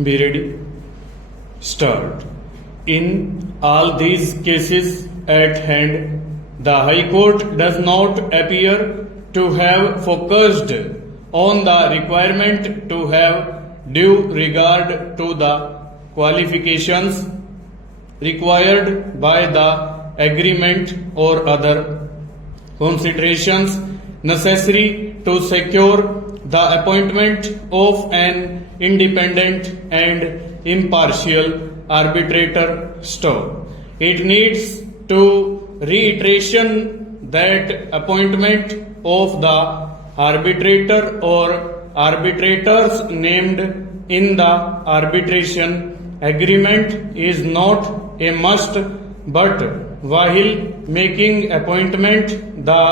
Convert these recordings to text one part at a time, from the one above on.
Be ready. Start. In all these cases at hand, the High Court does not appear to have focused on the requirement to have due regard to the qualifications required by the agreement or other considerations necessary to secure the appointment of an independent and impartial arbitrator. Stop. It needs to reiteration that appointment of the arbitrator or arbitrators named in the arbitration agreement is not a must, but while making appointment, the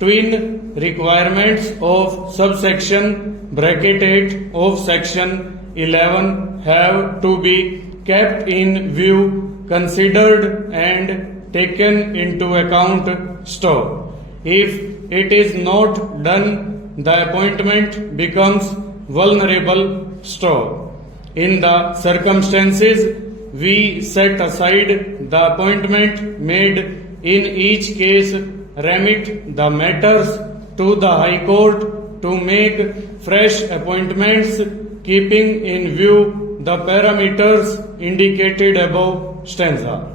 twin requirements of subsection bracket 8 of section 11 have to be kept in view, considered and taken into account. Stop. If it is not done, the appointment becomes vulnerable. Stop. In the circumstances, we set aside the appointment made in each case, remit the matters to the High Court to make fresh appointments, keeping in view the parameters indicated above stanza.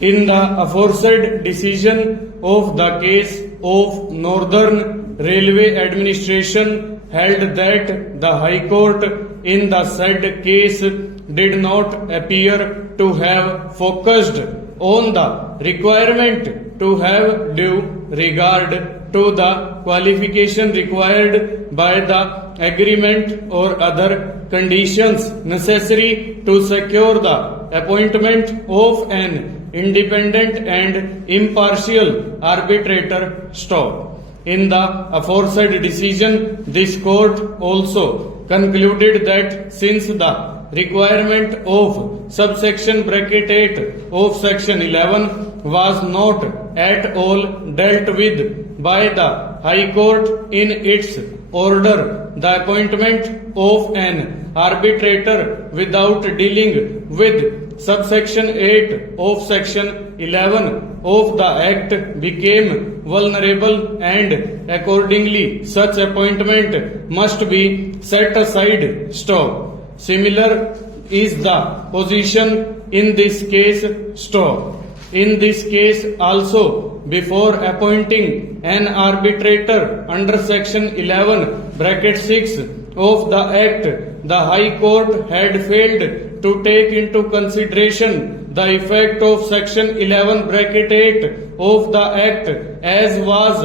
In the aforesaid decision of the case of Northern Railway Administration held that the High Court in the said case did not appear to have focused on the requirement to have due regard to the qualification required by the agreement or other conditions necessary to secure the appointment of an independent and impartial arbitrator. Stop. In the aforesaid decision, this court also concluded that since the requirement of subsection bracket 8 of section 11 was not at all dealt with by the High Court in its order, the appointment of an arbitrator without dealing with subsection 8 of section 11 of the Act became vulnerable, and accordingly such appointment must be set aside. Stop. Similar is the position in this case. Stop. In this case also, before appointing an arbitrator under section 11 bracket 6 of the Act, the High Court had failed to take into consideration the effect of section 11 bracket 8 of the Act as was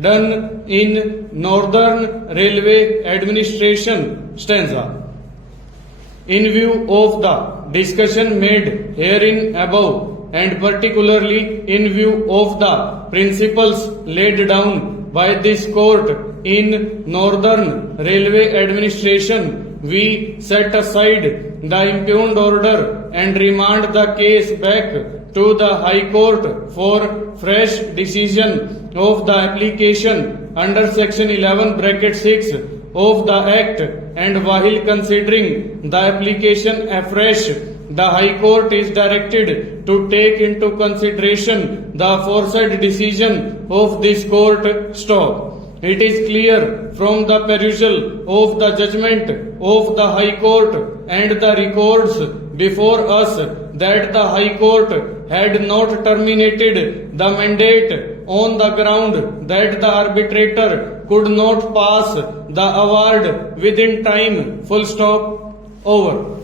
done in Northern Railway Administration stanza. In view of the discussion made herein above, and particularly in view of the principles laid down by this court in Northern Railway Administration, we set aside the impugned order and remand the case back to the High Court for fresh decision of the application under section 11 bracket 6 of the Act, and while considering the application afresh, the High Court is directed to take into consideration the aforesaid decision of this court. Stop. It is clear from the perusal of the judgment of the High Court and the records before us that the High Court had not terminated the mandate on the ground that the arbitrator could not pass the award within time. Full stop. Over.